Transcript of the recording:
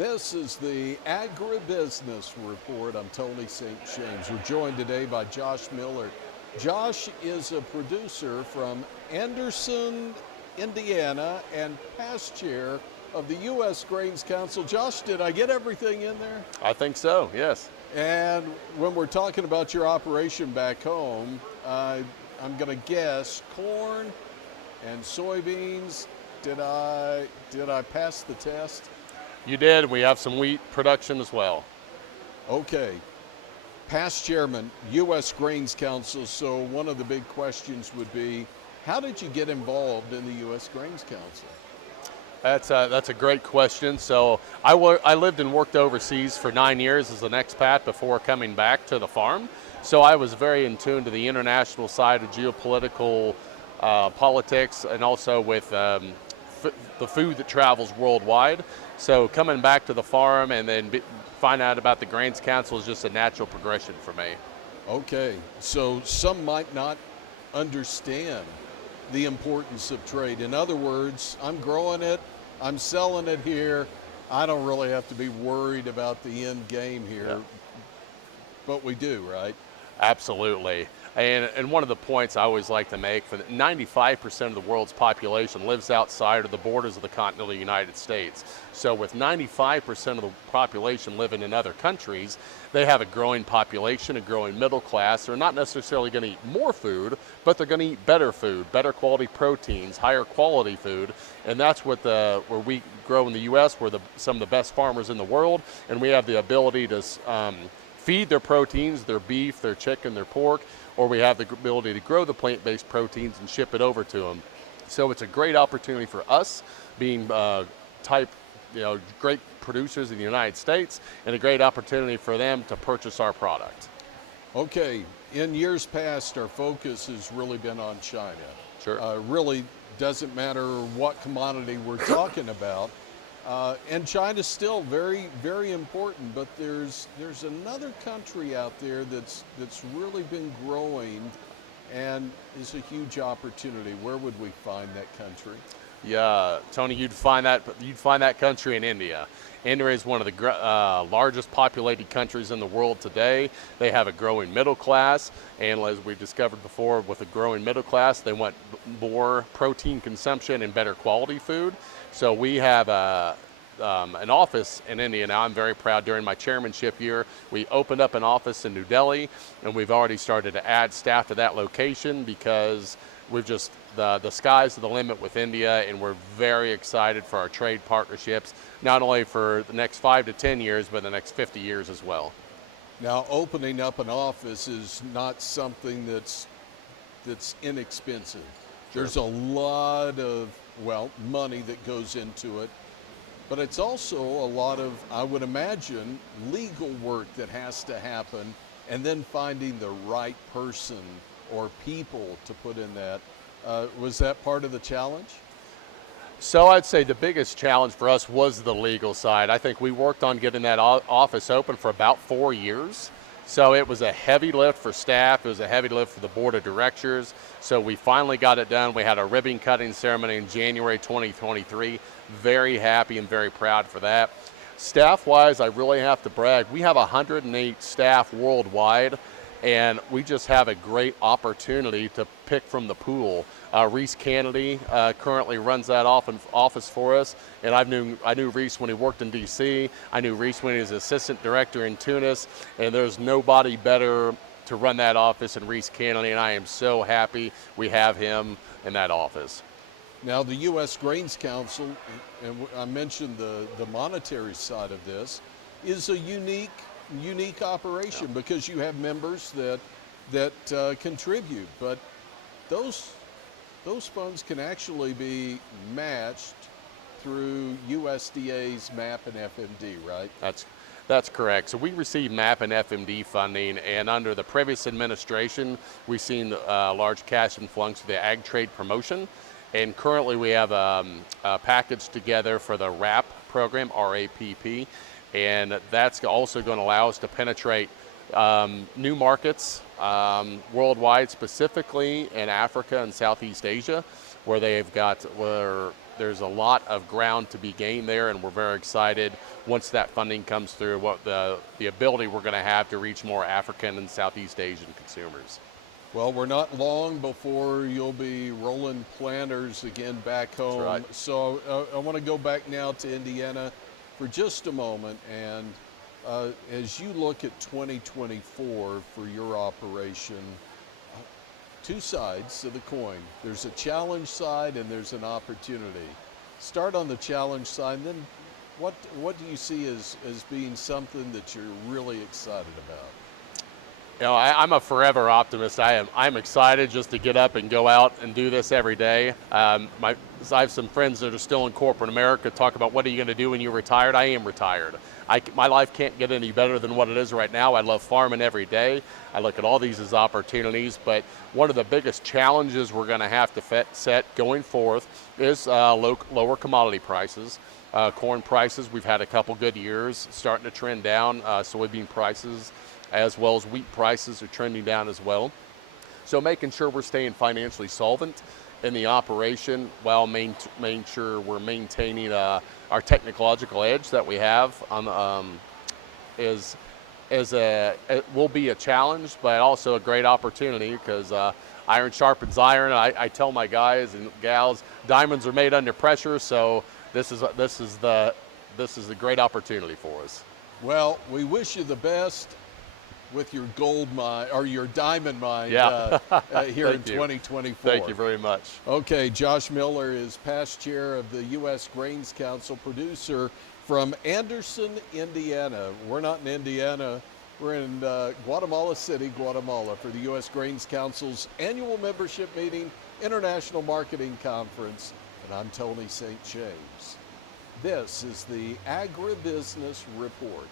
This is the Agribusiness Report. I'm Tony St. James. We're joined today by Josh Miller. Josh is a producer from Anderson, Indiana, and past chair of the U.S. Grains Council. Josh, did I get everything in there? I think so, yes. And when we're talking about your operation back home, I'm going to guess corn and soybeans. Did I pass the test? You did. We have some wheat production as well. Okay. Past chairman, U.S. Grains Council. So one of the big questions would be, how did you get involved in the U.S. Grains Council? That's a great question. So I lived and worked overseas for 9 years as an expat before coming back to the farm. So I was very in tune to the international side of geopolitical politics, and also with the food that travels worldwide. So coming back to the farm and then find out about the Grains Council is just a natural progression for me. Okay, so some might not understand the importance of trade. In other words, I'm growing it, I'm selling it here, I don't really have to be worried about the end game here, Yeah. but we do, right? Absolutely. And one of the points I always like to make, for 95% of the world's population lives outside of the borders of the continental United States. So with 95% of the population living in other countries, they have a growing population, a growing middle class. They're not necessarily going to eat more food, but they're going to eat better food, better quality proteins, higher quality food. And that's what where we grow in the U.S. We're some of the best farmers in the world, and we have the ability to feed their proteins, their beef, their chicken, their pork, or we have the ability to grow the plant-based proteins and ship it over to them. So it's a great opportunity for us, being great producers in the United States, and a great opportunity for them to purchase our product. Okay, in years past, our focus has really been on China. Sure. Really doesn't matter what commodity we're talking about. And China's still very, very important, but there's another country out there that's really been growing and is a huge opportunity. Where would we find that country? Yeah, Tony, you'd find that country in India. India is one of the largest populated countries in the world today. They have a growing middle class, and as we discovered before, with a growing middle class, they want more protein consumption and better quality food. So we have an office in India now. I'm very proud. During my chairmanship year, we opened up an office in New Delhi, and we've already started to add staff to that location because we've just the sky's the limit with India, and we're very excited for our trade partnerships, not only for the next 5 to 10 years, but the next 50 years as well. Now, opening up an office is not something that's inexpensive. Sure. There's a lot of, money that goes into it, but it's also a lot of, I would imagine, legal work that has to happen, and then finding the right person or people to put in that. Was that part of the challenge? So I'd say the biggest challenge for us was the legal side. I think we worked on getting that office open for about 4 years. So it was a heavy lift for staff. It was a heavy lift for the board of directors. So we finally got it done. We had a ribbon cutting ceremony in January 2023. Very happy and very proud for that. Staff-wise, I really have to brag. We have 108 staff worldwide, and we just have a great opportunity to pick from the pool. Reese Kennedy currently runs that office for us, and I knew Reese when he worked in D.C. I knew Reese when he was assistant director in Tunis, and there's nobody better to run that office than Reese Kennedy, and I am so happy we have him in that office. Now, the U.S. Grains Council, and I mentioned the monetary side of this, is a unique operation because you have members that contribute, but those funds can actually be matched through USDA's MAP and FMD, right? That's correct. So we receive MAP and FMD funding, and under the previous administration, we've seen large cash influx to the ag trade promotion. And currently we have a package together for the RAP program, RAPP, and that's also going to allow us to penetrate new markets worldwide, specifically in Africa and Southeast Asia, where there's a lot of ground to be gained there, and we're very excited once that funding comes through, what the ability we're going to have to reach more African and Southeast Asian consumers. Well, we're not long before you'll be rolling planters again back home. right. So I want to go back now to Indiana for just a moment. And as you look at 2024 for your operation, two sides to the coin. There's a challenge side and there's an opportunity. Start on the challenge side, then what do you see as being something that you're really excited about? You know, I'm a forever optimist. I'm excited just to get up and go out and do this every day. I have some friends that are still in corporate America talk about what are you going to do when you're retired. I am retired. My life can't get any better than what it is right now. I love farming every day. I look at all these as opportunities, but one of the biggest challenges we're going to have to set going forth is lower commodity prices. Corn prices, we've had a couple good years, starting to trend down. Soybean prices, as well as wheat prices, are trending down as well. So making sure we're staying financially solvent in the operation while making sure we're maintaining our technological edge that we have it will be a challenge, but also a great opportunity, because iron sharpens iron. I tell my guys and gals, diamonds are made under pressure. So this is a great opportunity for us. Well, we wish you the best with your gold mine or your diamond mine Yeah. here in Thank you. 2024. Thank you very much. Okay, Josh Miller is past chair of the U.S. Grains Council, producer from Anderson, Indiana. We're not in Indiana. We're in Guatemala City, Guatemala, for the U.S. Grains Council's annual membership meeting, International Marketing Conference, and I'm Tony St. James. This is the Agribusiness Report.